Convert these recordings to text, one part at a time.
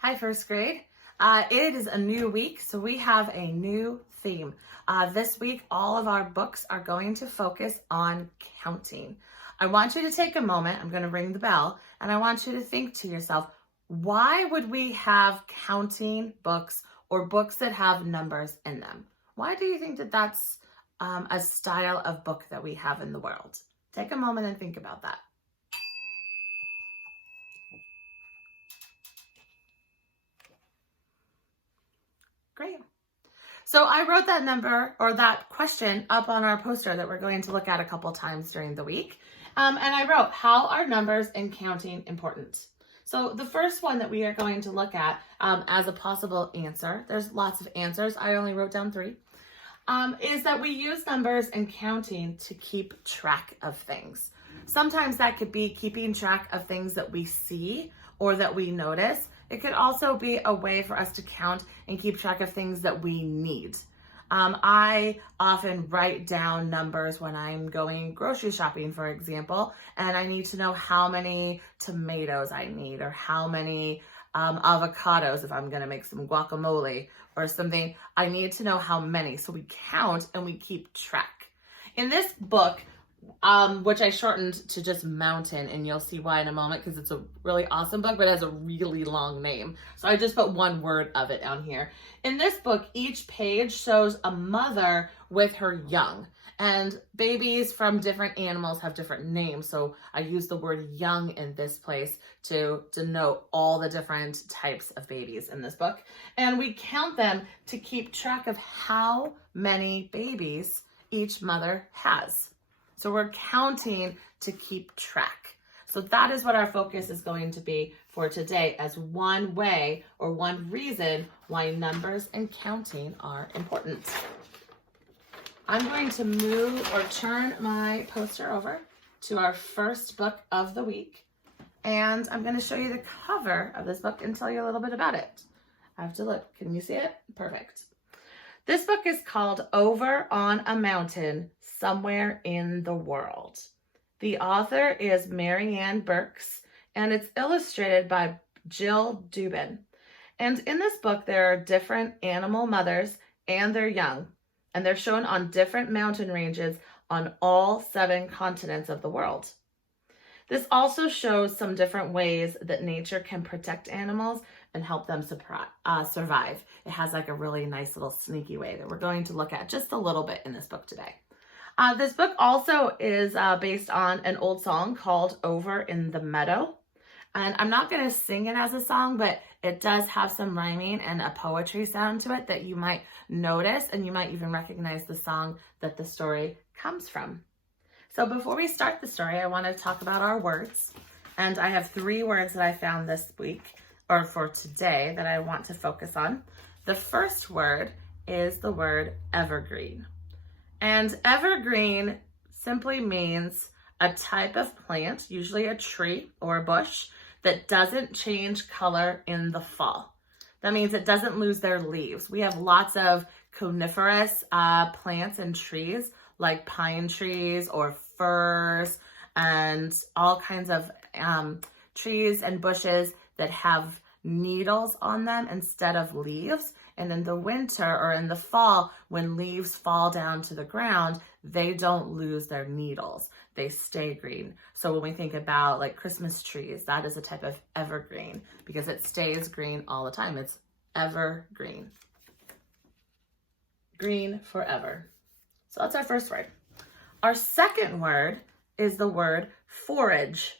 Hi, first grade. It is a new week, so we have a new theme. This week, all of our books are going to focus on counting. I want you to take a moment, I'm going to ring the bell, and I want you to think to yourself, why would we have counting books or books that have numbers in them? Why do you think that that's a style of book that we have in the world? Take a moment and think about that. Great. So I wrote that number or that question up on our poster that we're going to look at a couple times during the week. And I wrote, how are numbers and counting important? So the first one that we are going to look at as a possible answer, there's lots of answers, I only wrote down 3, is that we use numbers and counting to keep track of things. Sometimes that could be keeping track of things that we see or that we notice. It could also be a way for us to count and keep track of things that we need. I often write down numbers when I'm going grocery shopping, for example, and I need to know how many tomatoes I need or how many avocados if I'm going to make some guacamole or something. I need to know how many. So we count and we keep track. In this book, which I shortened to just Mountain, and you'll see why in a moment because it's a really awesome book, but it has a really long name. So I just put one word of it down here. In this book, each page shows a mother with her young, and babies from different animals have different names. So I use the word young in this place to denote all the different types of babies in this book. And we count them to keep track of how many babies each mother has. So we're counting to keep track. So that is what our focus is going to be for today as one way or one reason why numbers and counting are important. I'm going to move or turn my poster over to our first book of the week. And I'm going to show you the cover of this book and tell you a little bit about it. I have to look. Can you see it? Perfect. This book is called Over on a Mountain Somewhere in the World. The author is Marianne Burks, and it's illustrated by Jill Dubin. And in this book, there are different animal mothers and their young, and they're shown on different mountain ranges on all 7 continents of the world. This also shows some different ways that nature can protect animals and help them survive. It has like a really nice little sneaky way that we're going to look at just a little bit in this book today. This book also is based on an old song called Over in the Meadow. And I'm not going to sing it as a song, but it does have some rhyming and a poetry sound to it that you might notice, and you might even recognize the song that the story comes from. So before we start the story, I want to talk about our words. And I have 3 words that I found this week, or for today, that I want to focus on. The first word is the word evergreen. And evergreen simply means a type of plant, usually a tree or a bush, that doesn't change color in the fall. That means it doesn't lose their leaves. We have lots of coniferous plants and trees like pine trees or firs and all kinds of trees and bushes that have needles on them instead of leaves. And in the winter or in the fall, when leaves fall down to the ground, they don't lose their needles. They stay green. So when we think about like Christmas trees, that is a type of evergreen because it stays green all the time. It's evergreen. Green forever. So that's our first word. Our second word is the word forage.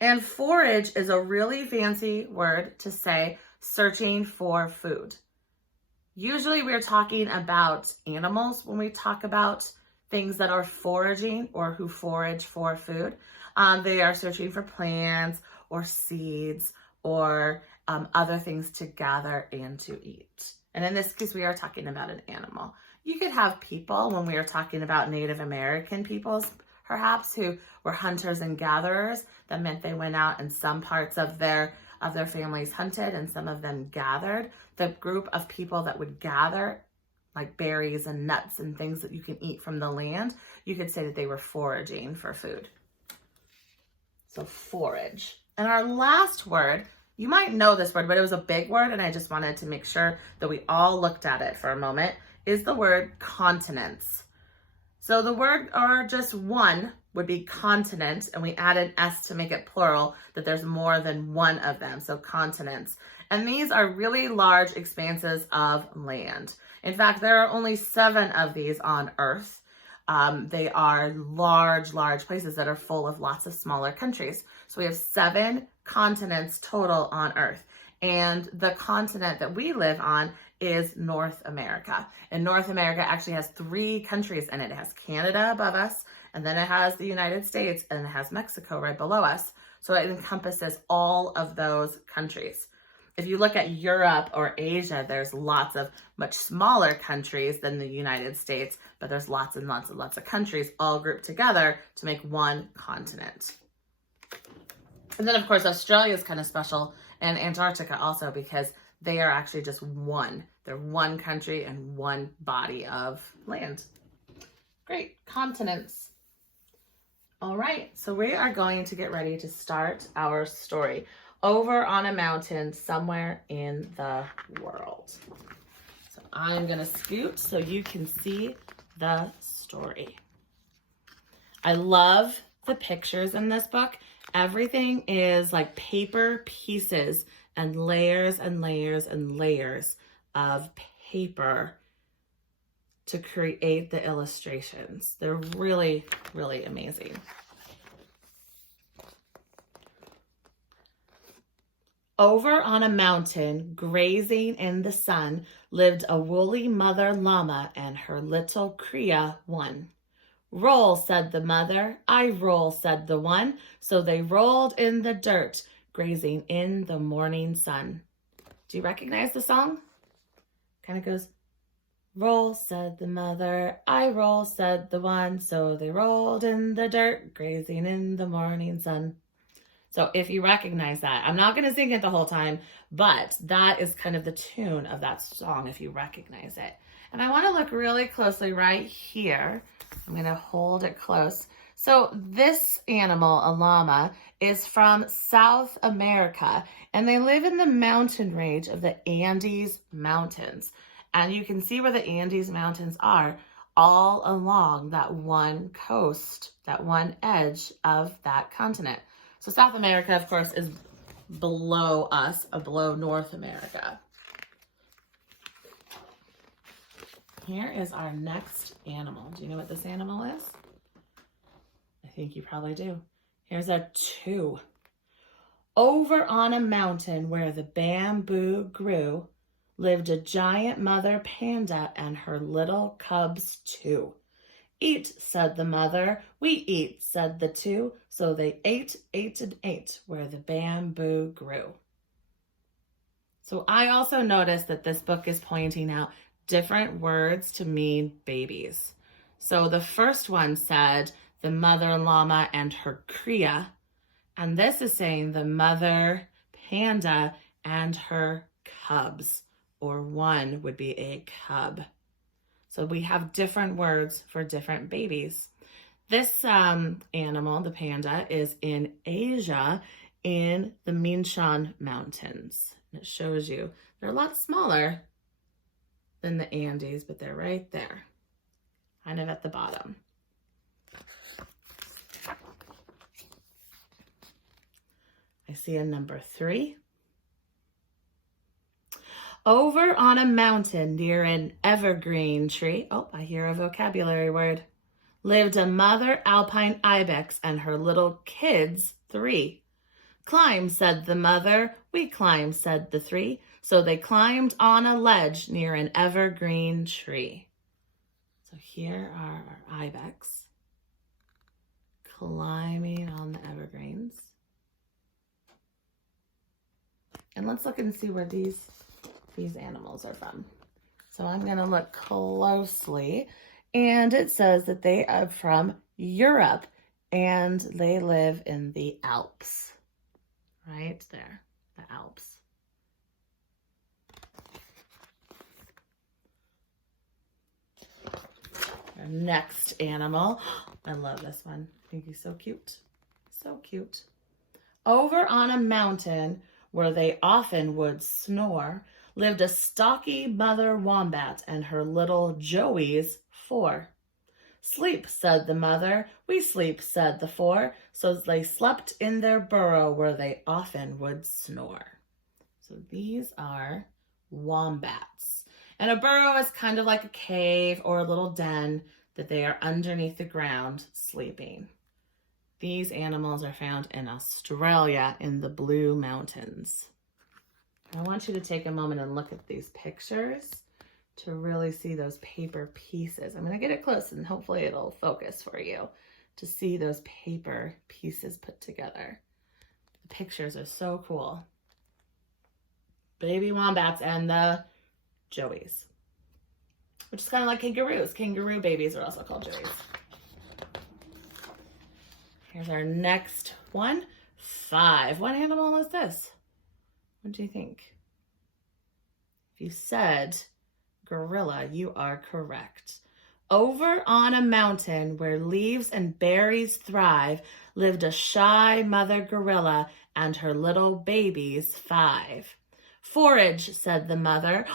And forage is a really fancy word to say searching for food. Usually we're talking about animals when we talk about things that are foraging or who forage for food. They are searching for plants or seeds or other things to gather and to eat. And in this case, we are talking about an animal. You could have people, when we are talking about Native American peoples, perhaps, who were hunters and gatherers. That meant they went out and some parts of their families hunted and some of them gathered. The group of people that would gather like berries and nuts and things that you can eat from the land, you could say that they were foraging for food. So forage. And our last word You might know this word, but it was a big word, and I just wanted to make sure that we all looked at it for a moment, is the word continents. So the word, or just one, would be continent, and we added S to make it plural, that there's more than one of them, so continents. And these are really large expanses of land. In fact, there are only 7 of these on Earth. They are large places that are full of lots of smaller countries. So we have 7 continents total on Earth. And the continent that we live on is North America. And North America actually has 3 countries in it. It has Canada above us, and then it has the United States, and it has Mexico right below us. So it encompasses all of those countries. If you look at Europe or Asia, there's lots of much smaller countries than the United States, but there's lots and lots and lots of countries all grouped together to make one continent. And then, of course, Australia is kind of special, and Antarctica also, because they are actually just one. They're one country and one body of land. Great, continents. All right, so we are going to get ready to start our story over on a mountain somewhere in the world. So I'm gonna scoot so you can see the story. I love the pictures in this book. Everything is like paper pieces and layers and layers and layers of paper to create the illustrations. They're really, really amazing. Over on a mountain, grazing in the sun, lived a woolly mother llama and her little cria one. Roll, said the mother. I roll, said the one. So they rolled in the dirt, grazing in the morning sun. Do you recognize the song? Kind of goes, roll, said the mother. I roll, said the one. So they rolled in the dirt, grazing in the morning sun. So if you recognize that, I'm not going to sing it the whole time, but that is kind of the tune of that song if you recognize it. And I want to look really closely right here. I'm going to hold it close. So this animal, a llama, is from South America, and they live in the mountain range of the Andes Mountains. And you can see where the Andes Mountains are all along that one coast, that one edge of that continent. So South America, of course, is below us, below North America. Here is our next animal. Do you know what this animal is? I think you probably do. Here's a 2. Over on a mountain where the bamboo grew, lived a giant mother panda and her little cubs 2. Eat, said the mother. We eat, said the 2. So they ate and ate where the bamboo grew. So I also noticed that this book is pointing out different words to mean babies. So the first one said the mother llama and her cria. And this is saying the mother panda and her cubs, or one would be a cub. So we have different words for different babies. This animal, the panda, is in Asia in the Minshan Mountains. And it shows you they're a lot smaller than the Andes, but they're right there, kind of at the bottom. I see a number 3. Over on a mountain near an evergreen tree, oh, I hear a vocabulary word, lived a mother alpine ibex and her little kids 3. Climb, said the mother. We climb, said the 3. So they climbed on a ledge near an evergreen tree. So here are our ibex climbing on the evergreens. And let's look and see where these animals are from. So I'm going to look closely, and it says that they are from Europe and they live in the Alps. Right there, the Alps. Our next animal, I love this one. I think he's so cute. So cute. Over on a mountain where they often would snore, lived a stocky mother wombat and her little joeys 4. Sleep, said the mother, we sleep, said the 4, so they slept in their burrow where they often would snore. So these are wombats. And a burrow is kind of like a cave or a little den that they are underneath the ground sleeping. These animals are found in Australia in the Blue Mountains. I want you to take a moment and look at these pictures to really see those paper pieces. I'm going to get it close and hopefully it'll focus for you to see those paper pieces put together. The pictures are so cool. Baby wombats and the joeys, which is kind of like kangaroos. Kangaroo babies are also called joeys. Here's our next one. 5. What animal is this? What do you think? If you said gorilla, you are correct. Over on a mountain where leaves and berries thrive lived a shy mother gorilla and her little babies 5. Forage, said the mother.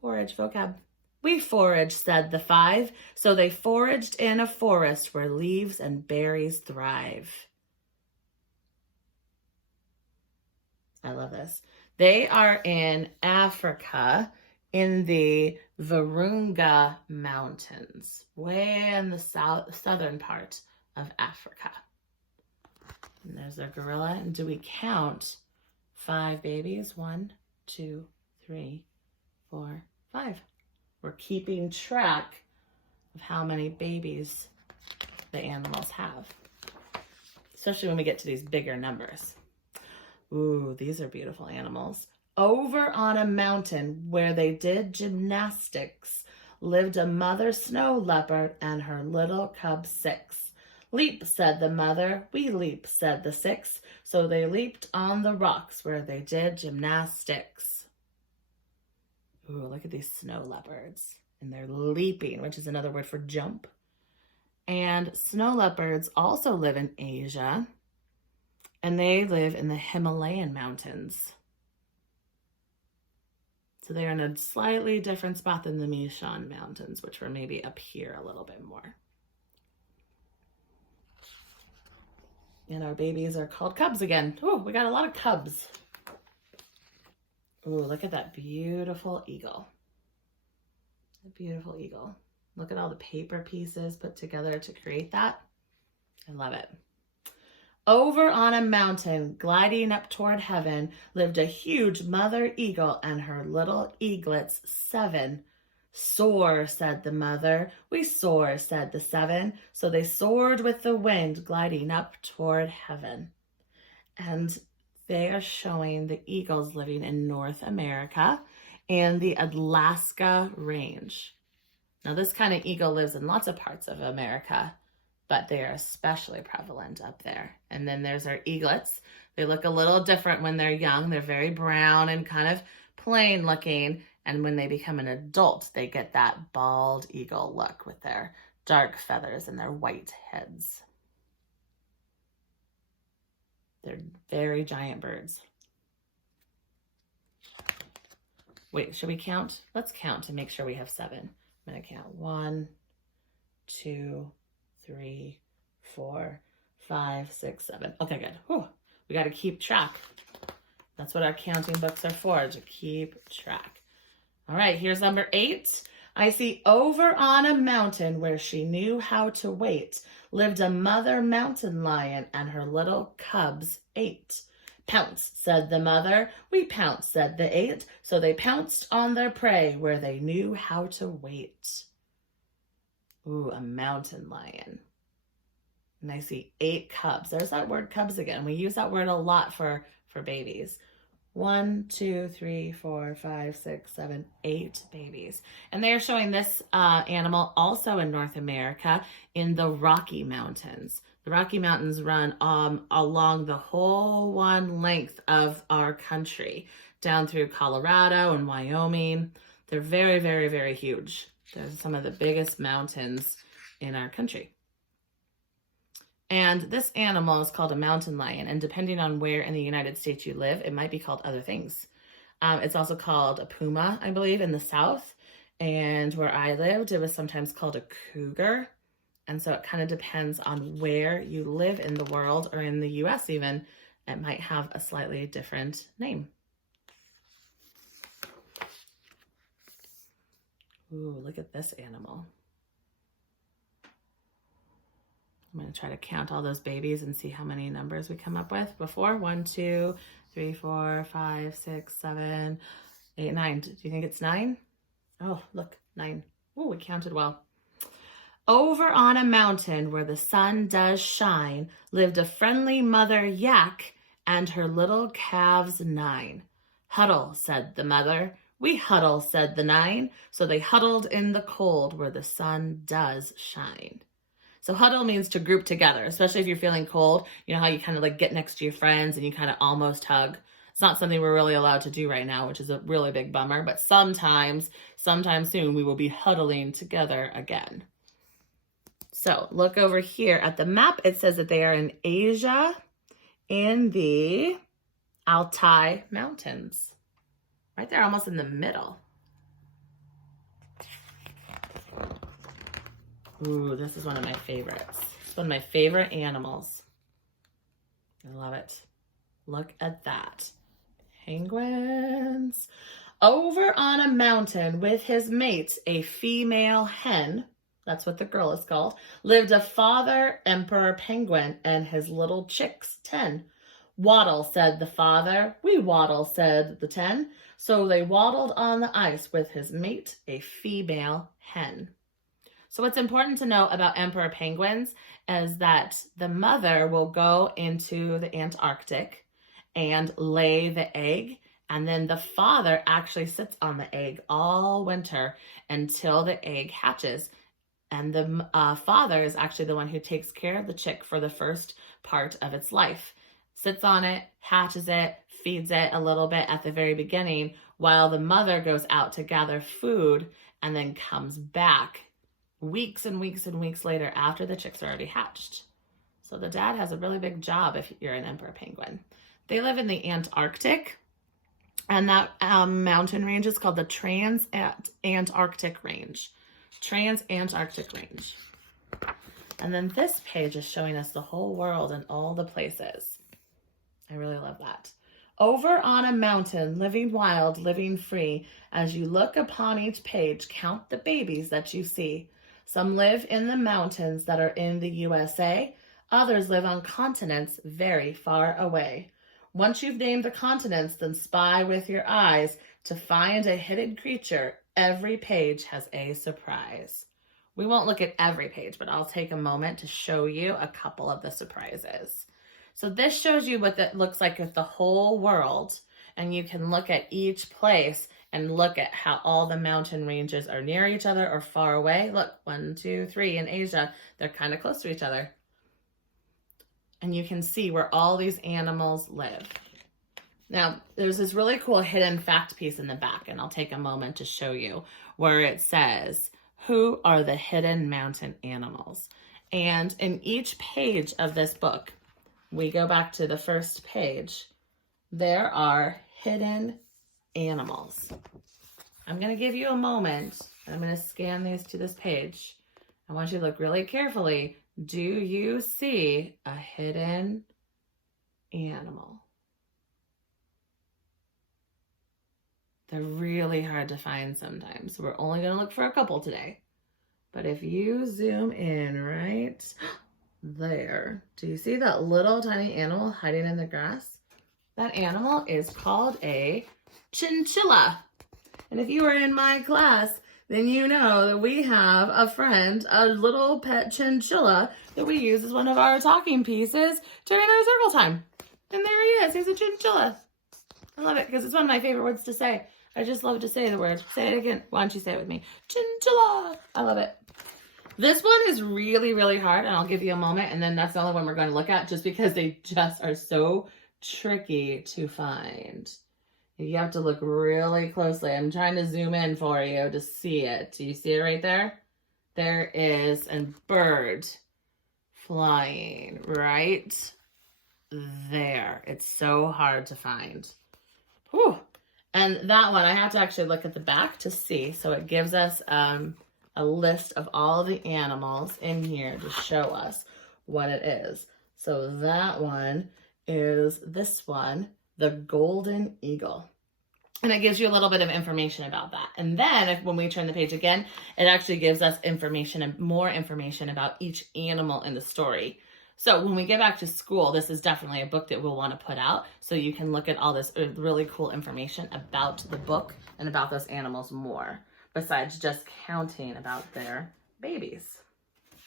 Forage, vocab. We forage, said the 5. So they foraged in a forest where leaves and berries thrive. I love this. They are in Africa in the Virunga Mountains, way in the southern part of Africa. And there's our gorilla. And do we count 5 babies? 1, 2, 3, 4, 5. We're keeping track of how many babies the animals have, especially when we get to these bigger numbers. Ooh, these are beautiful animals. Over on a mountain where they did gymnastics lived a mother snow leopard and her little cub 6. Leap, said the mother, we leap, said the 6. So they leaped on the rocks where they did gymnastics. Ooh, look at these snow leopards. And they're leaping, which is another word for jump. And snow leopards also live in Asia. And they live in the Himalayan mountains. So they're in a slightly different spot than the Mishan Mountains, which were maybe up here a little bit more. And our babies are called cubs again. Oh, we got a lot of cubs. Oh, look at that beautiful eagle. A beautiful eagle. Look at all the paper pieces put together to create that. I love it. Over on a mountain, gliding up toward heaven, lived a huge mother eagle and her little eaglets 7. Soar, said the mother. We soar, said the 7. So they soared with the wind, gliding up toward heaven. And they are showing the eagles living in North America and the Alaska Range. Now, this kind of eagle lives in lots of parts of America, but they are especially prevalent up there. And then there's our eaglets. They look a little different when they're young. They're very brown and kind of plain looking. And when they become an adult, they get that bald eagle look with their dark feathers and their white heads. They're very giant birds. Wait, should we count? Let's count to make sure we have 7. I'm going to count 1, 2, 3, 4, 5, 6, 7. Okay, good. Whew. We got to keep track. That's what our counting books are for, to keep track. All right, here's number 8. I see over on a mountain where she knew how to wait lived a mother mountain lion and her little cubs 8. Pounce, said the mother. We pounce, said the 8. So they pounced on their prey where they knew how to wait. Ooh, a mountain lion. And I see 8 cubs. There's that word cubs again. We use that word a lot for babies. 1, 2, 3, 4, 5, 6, 7, 8 babies. And they are showing this animal also in North America in the Rocky Mountains. The Rocky Mountains run along the whole one length of our country, down through Colorado and Wyoming. They're very, very, very huge. They're some of the biggest mountains in our country. And this animal is called a mountain lion. And depending on where in the United States you live, it might be called other things. It's also called a puma, I believe, in the South. And where I lived, it was sometimes called a cougar. And so it kind of depends on where you live in the world, or in the US even, it might have a slightly different name. Ooh, look at this animal. I'm going to try to count all those babies and see how many numbers we come up with before. 1, 2, 3, 4, 5, 6, 7, 8, 9. Do you think it's 9? Oh, look, 9. Oh, we counted well. Over on a mountain where the sun does shine lived a friendly mother yak and her little calves 9. Huddle, said the mother. We huddle, said the 9. So they huddled in the cold where the sun does shine. So huddle means to group together, especially if you're feeling cold. You know how you kind of like get next to your friends and you kind of almost hug. It's not something we're really allowed to do right now, which is a really big bummer. But sometime soon, we will be huddling together again. So look over here at the map. It says that they are in Asia in the Altai Mountains. Right there, almost in the middle. Ooh, this is one of my favorites. It's one of my favorite animals. I love it. Look at that. Penguins. Over on a mountain with his mate, a female hen, that's what the girl is called, lived a father emperor penguin and his little chicks 10. Waddle, said the father. We waddle, said the 10. So they waddled on the ice with his mate, a female hen. So what's important to know about emperor penguins is that the mother will go into the Antarctic and lay the egg, and then the father actually sits on the egg all winter until the egg hatches. And the father is actually the one who takes care of the chick for the first part of its life. Sits on it, hatches it, feeds it a little bit at the very beginning, while the mother goes out to gather food and then comes back weeks and weeks and weeks later after the chicks are already hatched. So the dad has a really big job if you're an emperor penguin. They live in the Antarctic, and that mountain range is called the Trans-Antarctic Range. Trans-Antarctic Range. And then this page is showing us the whole world and all the places. I really love that. Over on a mountain, living wild, living free. As you look upon each page, count the babies that you see. Some live in the mountains that are in the USA. Others live on continents very far away. Once you've named the continents, then spy with your eyes to find a hidden creature. Every page has a surprise. We won't look at every page, but I'll take a moment to show you a couple of the surprises. So this shows you what that looks like with the whole world, and you can look at each place and look at how all the mountain ranges are near each other or far away. Look, 1, 2, 3 in Asia, they're kind of close to each other. And you can see where all these animals live. Now, there's this really cool hidden fact piece in the back, and I'll take a moment to show you, where it says, who are the hidden mountain animals? And in each page of this book, we go back to the first page, there are hidden animals. I'm going to give you a moment. I'm going to scan these to this page. I want you to look really carefully. Do you see a hidden animal? They're really hard to find sometimes. So we're only going to look for a couple today. But if you zoom in right there, do you see that little tiny animal hiding in the grass? That animal is called a chinchilla. And if you were in my class, then you know that we have a friend, a little pet chinchilla that we use as one of our talking pieces during our circle time. And there he is. He's a chinchilla. I love it because it's one of my favorite words to say. I just love to say the word. Say it again. Why don't you say it with me? Chinchilla. I love it. This one is really, really hard, and I'll give you a moment, and then that's the only one we're going to look at just because they just are so tricky to find. You have to look really closely. I'm trying to zoom in for you to see it. Do you see it right there? There is a bird flying right there. It's so hard to find. Whew. And that one, I have to actually look at the back to see. So it gives us a list of all the animals in here to show us what it is. So that one is this one, the golden eagle. And it gives you a little bit of information about that. And then when we turn the page again, it actually gives us information and more information about each animal in the story. So when we get back to school, this is definitely a book that we'll want to put out so you can look at all this really cool information about the book and about those animals more, besides just counting about their babies.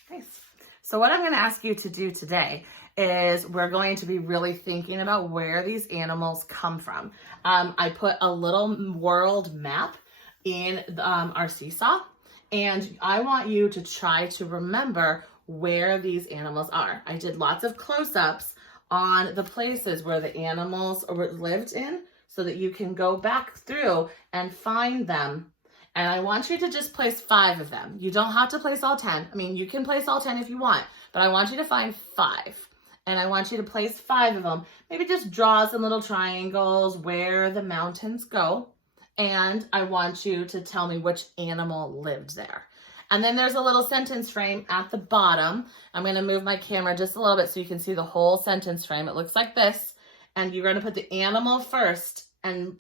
Nice. So what I'm going to ask you to do today is we're going to be really thinking about where these animals come from. I put a little world map in our seesaw, and I want you to try to remember where these animals are. I did lots of close-ups on the places where the animals lived in so that you can go back through and find them. And I want you to just place 5 of them. You don't have to place all 10. I mean, you can place all 10 if you want, but I want you to find 5. And I want you to place 5 of them. Maybe just draw some little triangles where the mountains go. And I want you to tell me which animal lived there. And then there's a little sentence frame at the bottom. I'm going to move my camera just a little bit so you can see the whole sentence frame. It looks like this. And you're going to put the animal first, and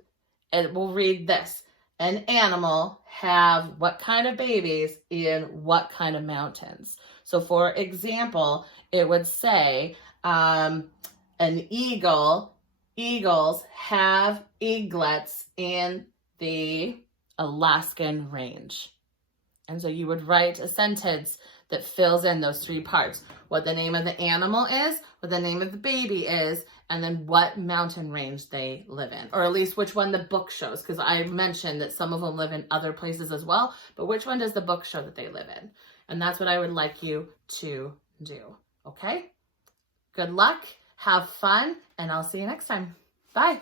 it will read this. An animal have what kind of babies in what kind of mountains? So for example, it would say an eagles have eaglets in the Alaskan range. And so you would write a sentence that fills in those 3 parts. What the name of the animal is, what the name of the baby is, and then what mountain range they live in. Or at least which one the book shows, because I mentioned that some of them live in other places as well, but which one does the book show that they live in? And that's what I would like you to do, okay? Good luck, have fun, and I'll see you next time. Bye.